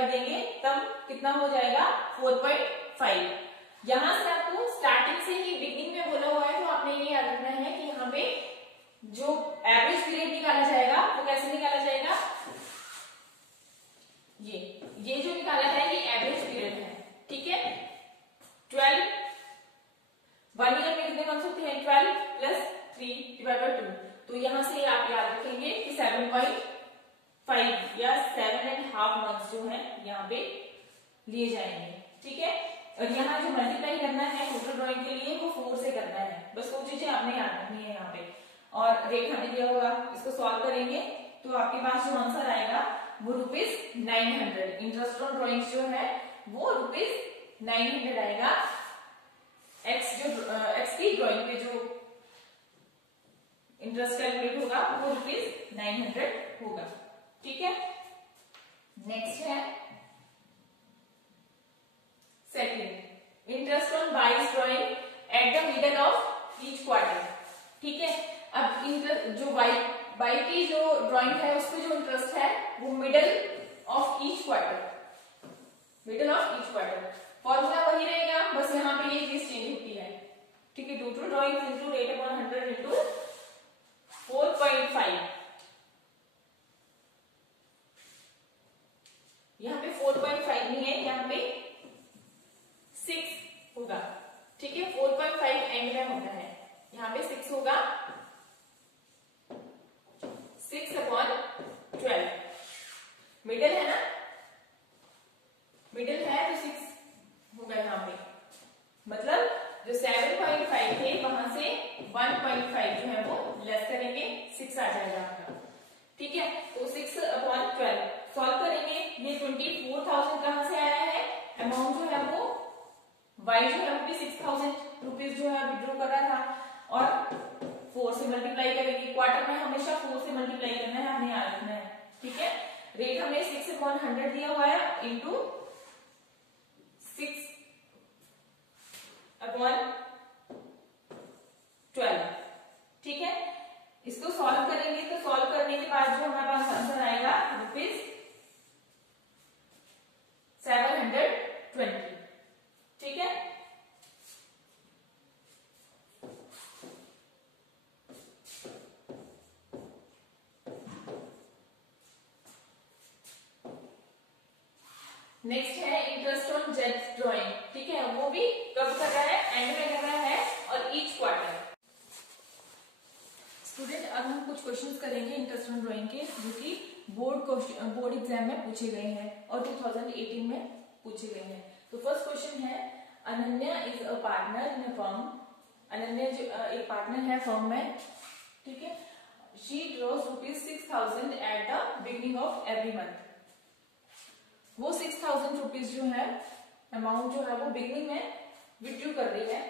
कर देंगे तब कितना हो जाएगा 4.5। यहां से आपको स्टार्टिंग से ही बिगिनिंग में बोला हुआ है तो आपने ये याद रखना है कि यहाँ पे जो एवरेज पीरियड निकाला जाएगा वो कैसे निकाला जाएगा, ये जो निकाला है ये एवरेज पीरियड है, ठीक है। 12 1 ईयर में कितने मंथ्स होते हैं 12 प्लस 3/2, तो यहां से आप याद रखेंगे कि 7.5 या 7.5 मंथ्स जो है यहाँ पे लिए जाएंगे, ठीक है। और यहाँ जो मल्टीप्लाई करना है टोटल ड्राइंग के लिए वो 4 से करना है, बस वो चीजें आपने याद रखनी है यहाँ पे। और रेट हमें दिया होगा, इसको सॉल्व करेंगे तो आपके पास जो आंसर आएगा वो ₹900। इंटरेस्ट ऑन ड्राइंग्स जो है वो ₹900 आएगा। एक्स की ड्राइंग पे जो इंटरेस्ट कैलकुलेट होगा वो ₹900 होगा, ठीक है। नेक्स्ट है सेकंड, इंटरेस्ट ऑन बाइस drawing eight the middle of each quarter, ठीक है। अब जो बाई की जो ड्राइंग है उस पे जो इंटरेस्ट है वो middle of each quarter, formula वही रहेगा, बस यहाँ पे ये चीज चेंज होती है, ठीक है। Total drawing into rate upon 100 into 4.5, यहाँ पे 4.5 नहीं है, यहाँ पे 6 होगा, ठीक है। 4.5 एंड में होता है, यहाँ पे 6 होगा, 6/12 मिडिल है ना, मिडिल है तो 6 होगा यहाँ पे, मतलब जो 7.5 थे वहां से 1.5 जो है वो लेस करेंगे, 6 आ जाएगा आपका, ठीक है। तो 6/12 सॉल्व करेंगे, ये 24,000 कहां से आया है, अमाउंट जो है वो y जो है वो भी 6,000 रुपीज जो है विड्रॉ कर रहा था और 4 से मल्टीप्लाई करेंगे, क्वार्टर में हमेशा 4 से मल्टीप्लाई करना है, हमें याद रखना है, ठीक है। रेट हमें 6/100 दिया हुआ है इंटू 6/12, ठीक है। इसको सॉल्व करेंगे तो सॉल्व करने के बाद जो हमारे पास आंसर आएगा ₹720, ठीक है। नेक्स्ट है इंटरेस्ट ऑन जेट ड्राइंग, ठीक है। वो भी कब कर रहा है, एंड में कर रहा है और ईच क्वार्टर। स्टूडेंट अब हम कुछ क्वेश्चंस करेंगे इंटरेस्ट ऑन ड्राइंग के जो कि बोर्ड एग्जाम में पूछे गए हैं और 2018 में पूछे गए हैं। तो फर्स्ट क्वेश्चन है, Ananya is a partner in a firm. Ananya जो एक पार्टनर है फर्म में, ठीक है। She draws ₹6,000 at the beginning of every month. वो 6,000 रुपीज जो है अमाउंट जो है वो बिगिनिंग में विड्रॉ कर रही है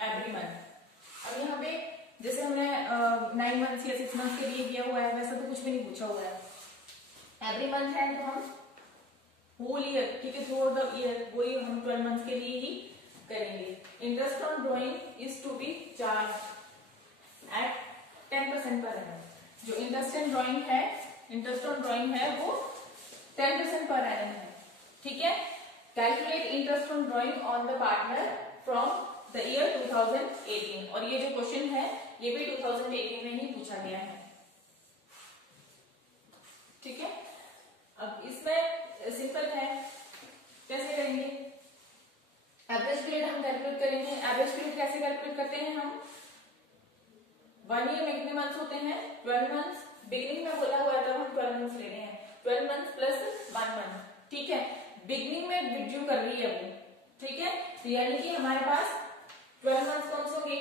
एवरी मंथ। अब यहाँ पे जैसे हमने 9 मंथ्स या 6 मंथ्स के लिए किया हुआ है वैसा तो कुछ भी नहीं पूछा हुआ है, एवरी मंथ है तो हम होल ईयर, ठीक है, थ्रू आउट द ईयर वही हम 12 मंथ्स के लिए ही करेंगे। Interest on drawing is to be charge at 10% per annum. जो इंटरेस्ट ऑन ड्राइंग है वो 10% पर एनम है, ठीक है। Calculate interest on drawing on the partner from the year 2018, और ये जो क्वेश्चन है ये भी 2018 में ही पूछा गया है, ठीक है। अब इसमें सिंपल है, कैसे करेंगे, एवरेज पीरियड हम कैलकुलेट करेंगे। एवरेज पीरियड कैसे कैलकुलेट करते हैं हम, 1 ईयर में कितने मंथ्स होते हैं 12 मंथ्स, बिगिनिंग में बोला हुआ था हम 12 मंथ्स ले रहे हैं, 12 मंथ्स प्लस 1 मंथ, ठीक है। बिगिनिंग में विड्रॉ कर रही है वो, ठीक है, तो यानी कि हमारे पास 12 मंथ्स कौन से होंगे,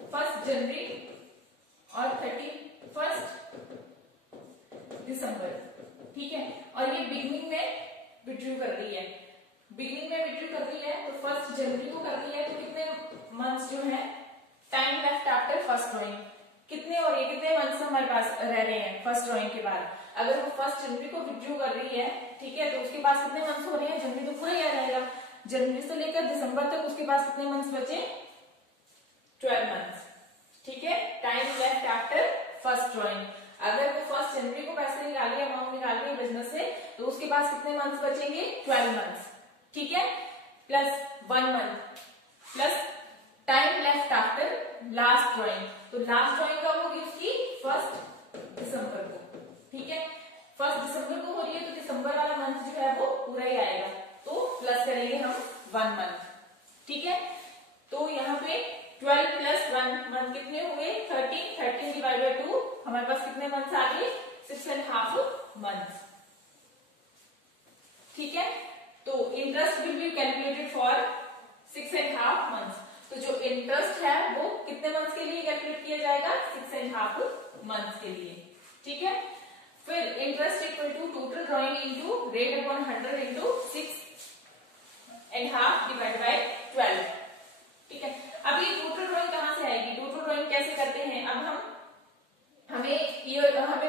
1 जनवरी और 31 दिसंबर, ठीक है। और ये बिगिनिंग में विड्रॉ कर रही है, बिगिनिंग में विड्रॉ कर रही है तो 1 जनवरी को कर रही है, तो कितने मंथ्स जो है time left after first drawing कितने, और ये कितने मंथ्स हमारे पास रह रहे हैं फर्स्ट ड्राइंग के बाद। अगर वो 1 जनवरी को विड्रॉ कर रही है, ठीक है, तो उसके पास कितने मंथ्स हो रहे हैं, जनवरी तो पूरा ही आ जाएगा, जनवरी से लेकर दिसंबर तक उसके पास कितने मंथ्स बचे 12 मंथ्स, ठीक है। Time left after first drawing, अगर वो 1 जनवरी को पैसे निकाल रही है, अमाउंट निकाल रही है बिजनेस से, तो उसके पास कितने मंथ्स बचेंगे? 12 मंथ्स, ठीक है, plus 1 month plus time left after last drawing. तो लास्ट ड्राइंग कब होगी उसकी? 1 दिसंबर को, ठीक है, 1 दिसंबर को हो रही है तो दिसंबर वाला मंथ जो है वो पूरा ही आएगा, तो प्लस करेंगे हम 1 मंथ, ठीक है। तो यहाँ पे 12 प्लस 1 मंथ कितने हुए? 13, 13 डिवाइड बाय 2, हमारे पास कितने मंथ्स आ गए? 6.5 मंथ्स, ठीक है। तो interest will be calculated for 6.5 months. तो जो इंटरेस्ट है वो कितने मंथ्स के लिए कैलकुलेट किया जाएगा? 6.5 मंथ्स के लिए, ठीक है। फिर interest equal to total drawing into rate upon 100 into 6.5 divide by 12, ठीक है। अब ये टोटल ड्राइंग कहां से आएगी? टोटल ड्राइंग कैसे करते हैं? अब हमें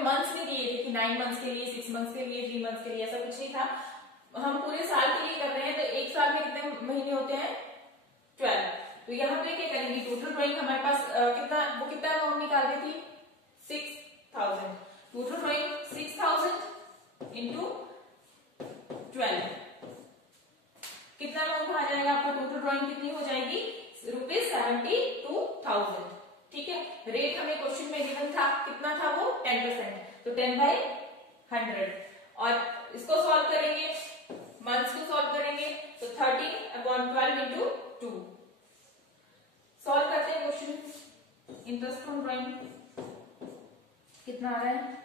मंथ्स नहीं दिए थे कि 9 मंथ्स के लिए, 6 मंथ्स के लिए, 3 मंथ्स के लिए, ऐसा कुछ नहीं था। हम पूरे साल के लिए कर रहे हैं, तो एक साल में कितने महीने होते हैं? 12। तो यहाँ पे क्या करेंगे? टोटल ड्राइंग हमारे पास कितना अमाउंट निकाल रही थी? 6000। टोटल ड्राइंग 6000 इंटू 12 कितना अमाउंट आ जाएगा आपका? टोटल ड्राइंग कितनी हो जाएगी? ₹72,000, ठीक है। रेट हमें क्वेश्चन में गिवन था, कितना था वो? 10%, तो 10/100। और इसको सॉल्व करेंगे, मंथ्स को सॉल्व करेंगे, तो 13/12 इंटू 2 सॉल्व करते हैं क्वेश्चन। इंटरेस्ट ऑन ड्राइंग कितना आ रहा है?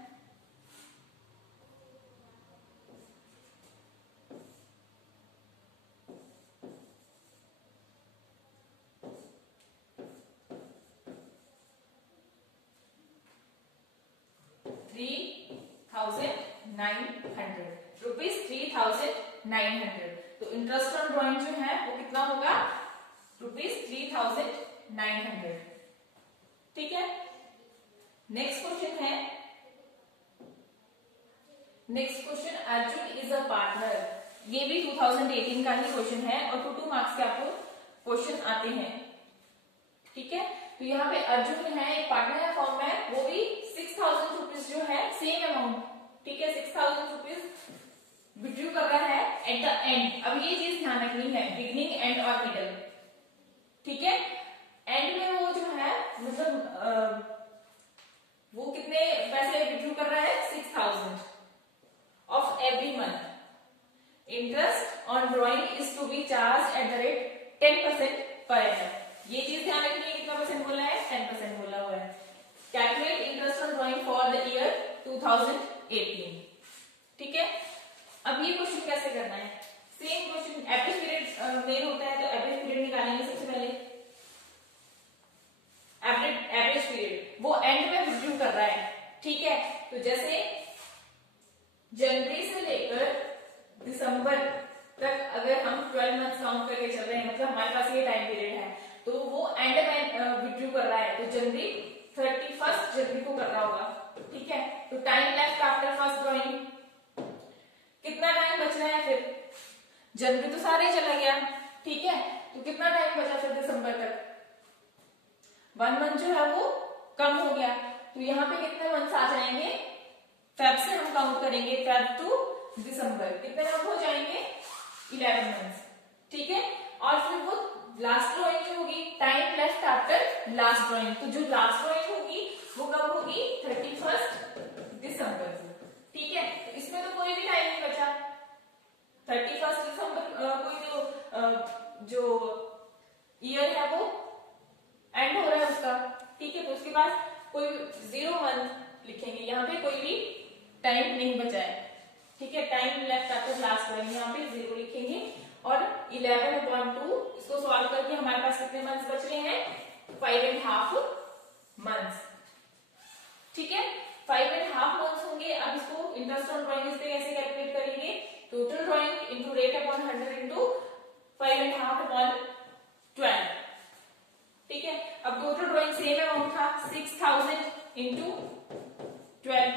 ₹3,900। तो इंटरेस्ट ऑन ड्राइंग जो है वो कितना होगा? ₹3,900, ठीक है। नेक्स्ट क्वेश्चन है, अर्जुन इज अ पार्टनर। ये भी 2018 का ही क्वेश्चन है और 2 मार्क्स के आपको क्वेश्चन आते हैं, ठीक है। तो यहाँ पे अर्जुन है, एक पार्टनर है फॉर्म में, वो भी 6000 रुपीज जो है, सेम अमाउंट, ठीक है, 6000 रुपीज विड्रू कर रहा है एट द एंड। अब ये चीज ध्यान रखनी है, बिगिनिंग, एंड और मिडल, ठीक है। एंड में वो जो है मतलब वो कितने पैसे विड्रू कर रहा है? 6000 of every month. Interest on drawing is to be charge at the rate 10% per annum. ये चीज ध्यान रखनी है, कितना परसेंट बोला है? 10% बोला हुआ है। Calculate interest on drawing for the year 2018, ठीक है। अब ये क्वेश्चन कैसे करना है? Same question, average period main होता है, तो एवरेज पीरियड निकालेंगे सबसे पहले। एवरेज पीरियड वो एंड में विड्रू कर रहा है, ठीक है। तो जैसे जनवरी से लेकर दिसंबर तक अगर हम 12 मंथ काउंट करके चल रहे हैं, मतलब हमारे पास ये टाइम पीरियड है, तो वो एंड में विड्रू कर रहा है, तो जनवरी 31 जनवरी को कर रहा होगा, ठीक है। तो time left after first drawing कितना टाइम बच रहा है? फिर जनवरी तो सारे चला गया, ठीक है, तो कितना टाइम बचा फिर दिसंबर तक? 1 मंथ जो है वो कम हो गया, तो यहाँ पे कितने मंथ्स आ जाएंगे? फेब से हम काउंट करेंगे, फेब टू दिसंबर कितने मंथ हो जाएंगे? 11 मंथ्स, ठीक है। और फिर वो लास्ट ड्राइंग जो होगी, time left after last drawing, तो जो लास्ट ड्राइंग होगी वो कब होगी? 31 दिसंबर को, ठीक है। तो इसमें तो कोई भी टाइम नहीं बचा, 31 दिसंबर कोई जो ईयर है वो एंड हो रहा है उसका, ठीक है। तो उसके बाद कोई 0 मंथ लिखेंगे, यहाँ पे कोई भी टाइम नहीं बचा है, ठीक है। Time left after last drawing यहाँ पे 0 लिखेंगे। और 11/2 इसको सॉल्व करके हमारे पास कितने मंथ्स बच रहे हैं? 5.5 मंथ्स, ठीक है। 5.5 मंथ्स होंगे। अब इसको इंटरेस्ट ऑन ड्राइंग इस पे कैसे कैलकुलेट करेंगे? Total drawing into rate upon 100 into 5.5 upon 12, ठीक है। अब टोटल ड्राइंग सेम अमाउंट था, 6000 इंटू 12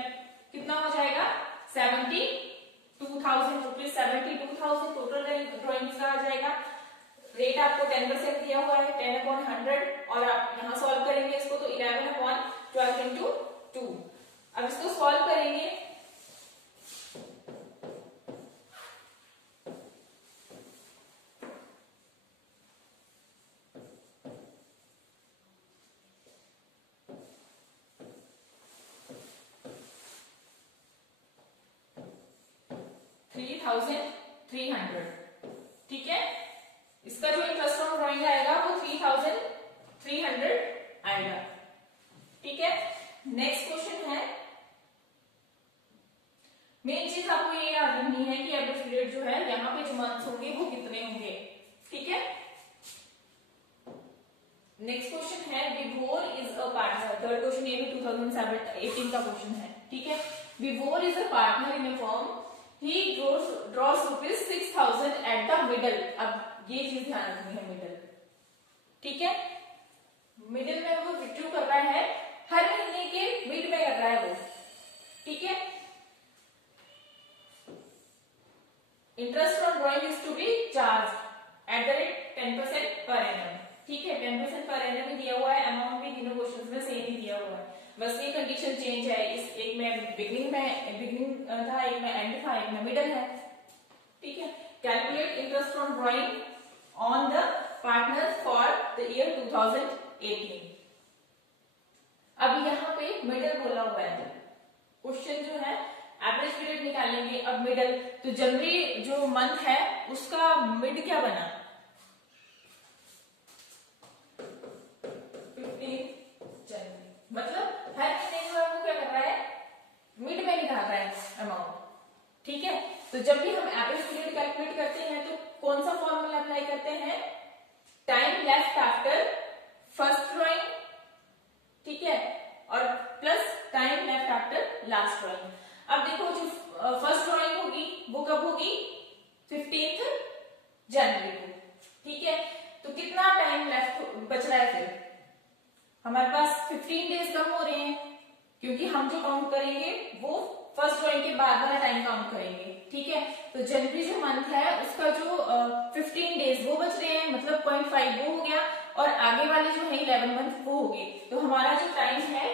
कितना हो जाएगा? 72,000 रुपीज। 72,000 टोटल ड्राइंग का आ जाएगा। रेट आपको 10% दिया हुआ है, 10/100, और आप यहाँ सॉल्व करेंगे इसको, तो 11/12 इंटू 2। अब इसको सॉल्व करेंगे 3300। ठीक है, इसका जो इंटरेस्ट ऑन ड्राइंग आएगा वो 3300 आएगा। ठीक है, नेक्स्ट क्वेश्चन है, मेन चीज आपको ये याद रखनी है कि एवरेज पीरियड जो है यहाँ पे जो मंथ्स होंगे वो कितने होंगे। ठीक है, नेक्स्ट क्वेश्चन है, Vibhor is a partner. Third question ये भी 2018 का क्वेश्चन है। ठीक है, Vibhor is a partner in a firm, he draws rupees 6000 at the middle. अब ये चीज ध्यान रखनी है, मिडल। ठीक है, मिडिल में वो विड्रू कर रहा है, हर महीने के मिड में कर रहा है वो। ठीक है, interest on drawing is to be charge at the rate 10% per annum. ठीक है, 10% पर एनम ही दिया हुआ है, अमाउंट भी तीनों क्वेश्चंस में सेम ही दिया हुआ है, बस ये कंडीशन चेंज है, इस एक में बिगिनिंग था, एक में एंड था, एक में मिडल है। ठीक है, calculate interest on drawing on the partners for the year 2018। अब यहाँ पे मिडल बोला हुआ है, क्वेश्चन जो है एवरेज पीरियड निकालेंगे। अब मिडल, तो जनवरी जो मंथ है उसका मिड क्या बना, 15 जनवरी, मतलब हर महीने जो है वो क्या कर रहा है, मिड में निकाल रहा है अमाउंट। ठीक है, तो जब भी हम एवरेज पीरियड कैलकुलेट करते हैं तो कौन सा फॉर्मूला अप्लाई करते हैं, time left after first drawing. ठीक है, और plus time left after last drawing. अब देखो, जो फर्स्ट ड्रॉइंग होगी वो कब होगी, 15 जनवरी को। ठीक है, तो कितना टाइम लेफ्ट बच रहा है, फिर हमारे पास 15 डेज कम हो रहे हैं, क्योंकि हम जो काउंट करेंगे वो फर्स्ट ड्रॉइंग के बाद वाला टाइम काउंट करेंगे। ठीक है, तो जनवरी जो मंथ है उसका जो 15 डेज वो बच रहे हैं, मतलब 0.5 वो हो गया, और आगे वाले जो है 11 मंथ वो हो गए। तो हमारा जो टाइम है,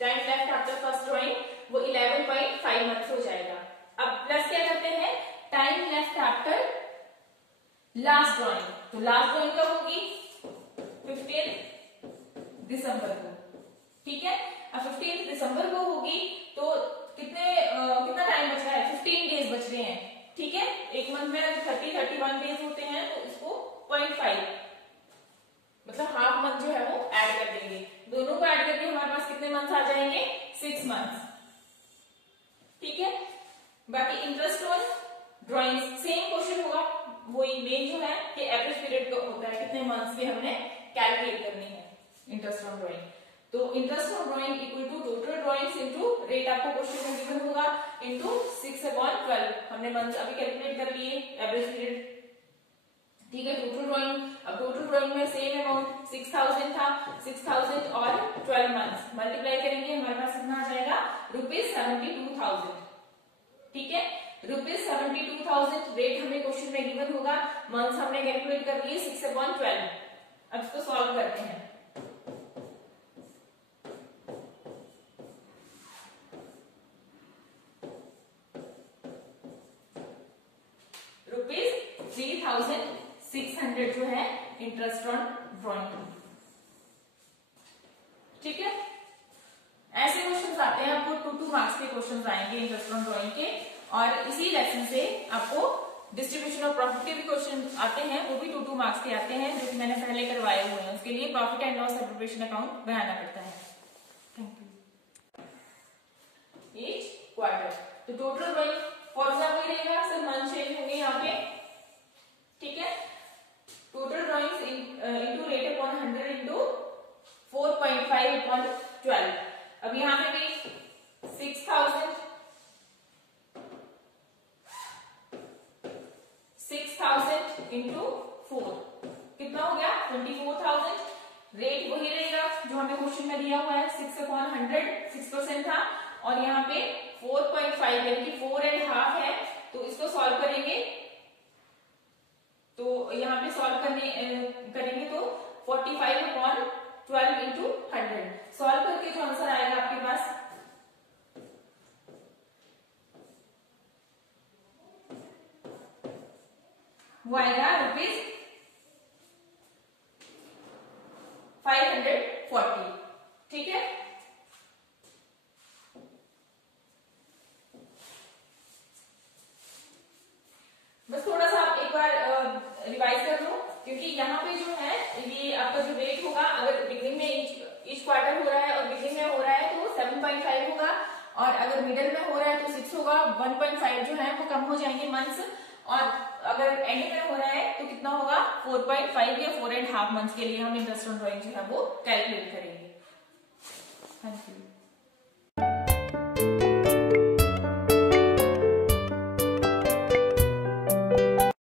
time left after first drawing, वो 11.5 मंथ हो जाएगा। अब प्लस क्या करते हैं, time left after last drawing, तो लास्ट ड्रॉइंग कब होगी, 15 दिसंबर को। ठीक है, अब 15 दिसंबर को होगी, तो कितना टाइम बच रहा है, 15 डेज बच रहे हैं। ठीक है, एक मंथ में 31 डेज होते हैं, तो इसको 0.5 मतलब हाफ मंथ जो है वो ऐड कर देंगे, दोनों को ऐड करके हमारे पास कितने मंथ्स आ जाएंगे, 6 मंथ्स। ठीक है, बाकी interest on drawing same question होगा, वही मेन जो है कि एवरेज पीरियड का होता है, कितने मंथ्स के हमने कैलकुलेट करनी है इंटरेस्ट ऑन ड्राइंग। तो interest on drawing equal to total drawings into rate, आपको क्वेश्चन में गिवन होगा, इनटू 6/12। हमने मंथ्स अभी कैलकुलेट कर लिए, एवरेज पीरियड। ठीक है, टोटल ड्राइंग, अब टोटल ड्राइंग में सेम अमाउंट 6000 था, 6000 और 12 मंथ्स मल्टीप्लाई करेंगे, हमारे पास कितना आ जाएगा, ₹72,000। ठीक है, ₹72,000 रेट हमें क्वेश्चन में गिवन होगा, मंथ्स हमने कैलकुलेट कर लिए 6/12। अब इसको सॉल्व करते हैं। ₹3,600 जो है इंटरेस्ट ऑन ड्राइंग। ठीक है, ऐसे क्वेश्चंस आते हैं, आपको 2 मार्क्स के क्वेश्चंस आएंगे इंटरेस्ट ऑन ड्राइंग के, और इसी लेसन से आपको डिस्ट्रीब्यूशन ऑफ प्रॉफिट के भी क्वेश्चन आते हैं, वो भी 2 मार्क्स के आते हैं, जो कि मैंने पहले करवाए हुए हैं। उसके लिए profit and loss separation account बनाना पड़ता है। Thank you. ईच क्वार्टर, तो टोटल ड्राइंग फॉर्मूला वही रहेगा, सिर्फ मंथ चेंज होंगे यहाँ पे। ठीक है, total drawings into rate upon 100 into 4.5 upon 12। अब यहाँ पे भी 6000 इंटू 4 कितना हो गया, 24,000। रेट वही रहेगा जो हमें क्वेश्चन में दिया हुआ है, 6/100, 6% था, और यहाँ पे 4.5 यानी कि 4.5 है, तो इसको सॉल्व करेंगे, तो यहाँ पे सॉल्व करेंगे तो 45/12 इंटू 100 सॉल्व करके जो आंसर आएगा आपके पास, वो आएगा ₹540। ठीक है, अगर मिडिल में हो रहा है तो 6 होगा, 1.5 जो है वो कम हो जाएंगे मंथ्स, और अगर एंड में हो रहा है तो कितना होगा 4.5 या 4.5 मंथ्स के लिए हम इंटरेस्ट ऑन ड्रॉइंग जो है वो कैलकुलेट करेंगे। Thank you.